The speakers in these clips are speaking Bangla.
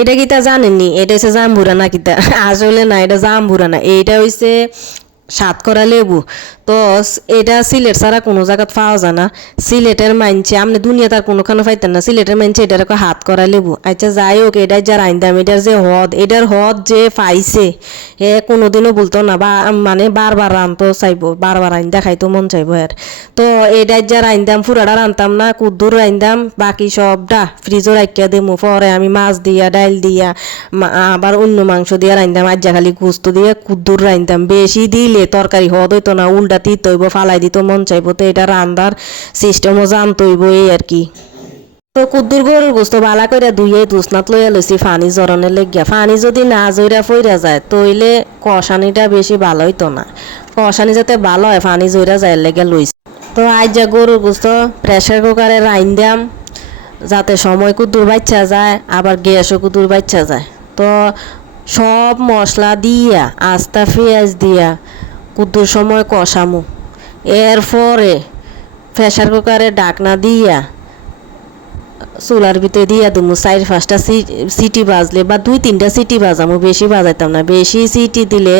এটা কিতা জানেননি? এটা হচ্ছে জাম্বুরা না কিতা? আসলে না, এটা জাম্বুরা না, এইটা হইছে সাতকরা লেবু। তো এটা সিলেট ছাড়া কোনো জায়গাত পাওয়া যায় না। সিলেটের মানছে আপনি দুনিয়াতে আর কোনোখানে পাইতেন না। সিলেটের মানছে এটার হাত করা লেবু। আচ্ছা যাই হোক, এটার যার আইন্দাম, এটার যে হদ, এটার হদ যে পাইছে হে কোনোদিনও বলতো না, বা মানে বারবার রানতো চাইবো, বারবার আইন্দা খাইতো মন চাইবো এর। তো এটার যার আইন্দাম পুরাটা রানতাম না, কুদ্দুর রাইন্দাম, বাকি সবটা ফ্রিজও রাখিয়া দেবো। পরে আমি মাছ দিয়া, ডাইল দিয়া, আবার অন্য মাংস দিয়া রাইন্দাম। আজ্জা খালি গুস্ত দিয়ে কুদ্দুর রাইন্দাম। বেশি দিলে তরকারি হদ হইতো না, উল্টা তিত হইব, ফালাই দিত মন চাইবো। তো এটা রান্দার সিস্টেমও জানতে হইব, এই আর কি। তো কুদ্দুর গরুর গোস্ত বালা করে ধুয়ে দুসনাত লইয়া লইছি ফানি জরনের লেগিয়া। ফানি যদি না জইরা ফইরা যায় তইলে কষানিটা বেশি ভালো হইতো না। কষানি যাতে ভালো হয় ফানি জইরা যায় লেগে লইছি। তো আজ যা গরুর গোস্ত প্রেসার কুকারে রাইন্দাম, যাতে সময় কুদ্দুর বাচ্চা যায়, আবার গ্যাসও কুদ্দুর বাচ্চা যায়। তো সব মশলা দিয়া, আস্তা পেঁয়াজ দিয়া কুদ্দুর সময় কষামু। এরপরে প্রেসার কুকারে ডাকনা দিয়া চুলার ভিতরে দিয়া দিমু। 4-5টা সিটি বাজলে বা 2-3টা সিটি বাজামু, বেশি বাজাইতাম না। বেশি সিটি দিলে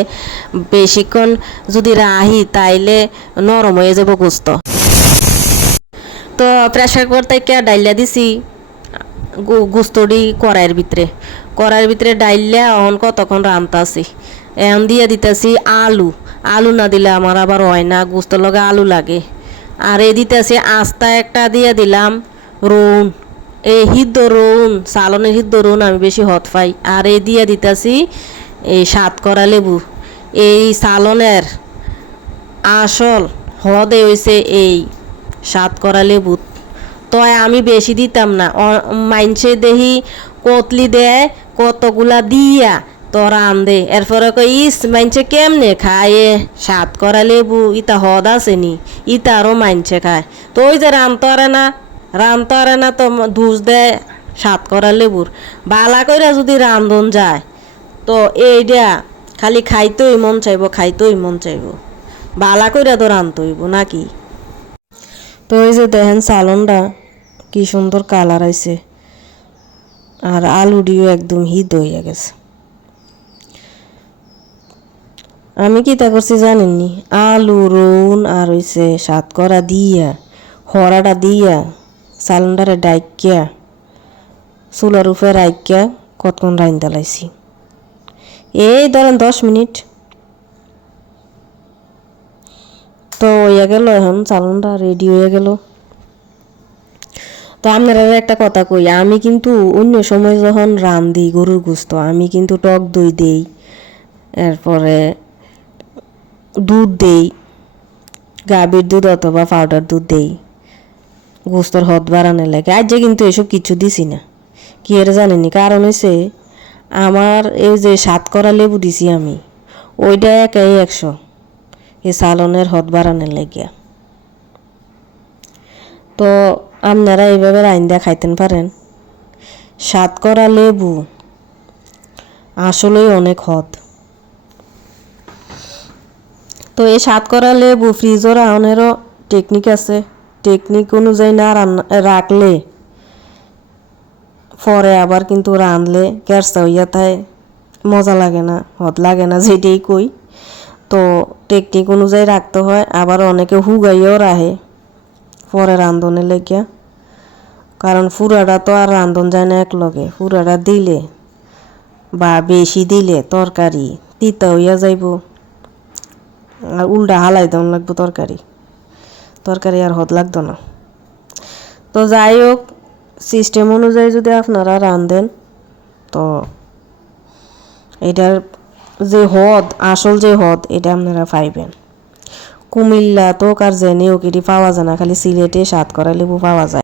বেশিক্ষণ যদি রাহি তাইলে নরম হয়ে যাব গোস্ত। তো প্রেসার কুকার থেকে ডাইলা দিছি গোস্তটি কড়াইয়ের ভিতরে ডাইলা অহন কতক্ষণ রান্তাছি। এখন দিয়ে দিতেছি আলু। আলু না দিলে আমার আবার হয় না, গোস্তর লগে আলু লাগে। আর এ দিতেছি আস্তা একটা দিয়ে দিলাম রুন, এই হিদ্দ রুন, সালনের হিদ্দ রুন আমি বেশি হত পাই। আর এই দিয়ে দিতেছি এই সাতকরা লেবু। এই সালনের আসল হদে হইছে এই সাতকরা লেবু। তো আমি বেশি দিতাম না, মাইনসে দেহি কতলি দেয় কতগুলা দিয়া তো রান্ধে। এরপরে কই ইস মাইনসে কেমনে খায় সাতকরা লেবু, ইতা হদ আসেনি, ইতা আরও মাইনসে খায়। তো ওই যে রান্ধতে না তো দুষ দেয় সাতকরা লেবুর। বালা কইরা যদি রান্ধন যায় তো এইটা খালি খাইতেই মন চাইব। বালা কইরা তো রান্ধতে হইব নাকি। তো এই যে দেখেন সালনটা কি সুন্দর কালার আইছে, আর আলুটিও একদম হিট হইয়া গেছে। আমি কিতা করছি জানেননি? আলু রুন আর হইছে সাতকরা দিয়া, হরাটা দিয়া সালনটারে ডাইকিয়া চুলার উপরে রাইকিয়া কতক্ষণ রাইন্দা লাইছি। এই ধরেন 10 মিনিট। তো হইয়া গেল, এখন চালনটা রেডি হয়ে গেল। তো আপনারা একটা কথা কই, আমি কিন্তু অন্য সময় যখন রান্ধি গরুর গোস্ত আমি কিন্তু টক দই দেই, এরপরে দুধ দেই, গাভীর দুধ অথবা পাউডার দুধ দেই গোস্তর হদ বাড়ানোর লাগে। আজ যে কিন্তু এসব কিছু দিছি না, কি এর জানেনি? কারণ হয়েছে আমার এই যে সাতকরা লেবু দিছি আমি, ওইটা একাই 100 এই সালনের হদ বাড়ানোর লাগিয়া। তো আপনারা এইভাবে রাইন্দা খাইতেন পারেন। সাতকরা লেবু আসলেই অনেক হদ। তো এই সাতকরা লেবু ফ্রিজও রাখনেরও টেকনিক আছে। টেকনিক অনুযায়ী না রাখলে পরে আবার কিন্তু রাঁধলে গ্যাসটা হইয়া তাই মজা লাগে না, হদ লাগে না, যেটাই কই। তো টেকনিক অনুযায়ী রাখতে হয়। আবার অনেকে হুগাইয়াও রাখে পরে রান্ধনে লেগিয়া, কারণ ফুরাটা তো আর রান্ধন যায় না একলগে। ফুরাটা দিলে বা বেশি দিলে তরকারি তিতা হইয়া যাইব, আর উল্টা হালাই দেওয়া লাগবো তরকারি আর হদ লাগতো না। তো যাই হোক, সিস্টেম অনুযায়ী যদি আপনারা রান্ধেন তো এটার যে হদ, আসল যে হদ, এটা আপনারা পাইবেন। কুমিল্লা তো কার জেনে ওকে পাওয়া যায় না, খালি সিলেটে সাতকরা লেবু পাওয়া যায়।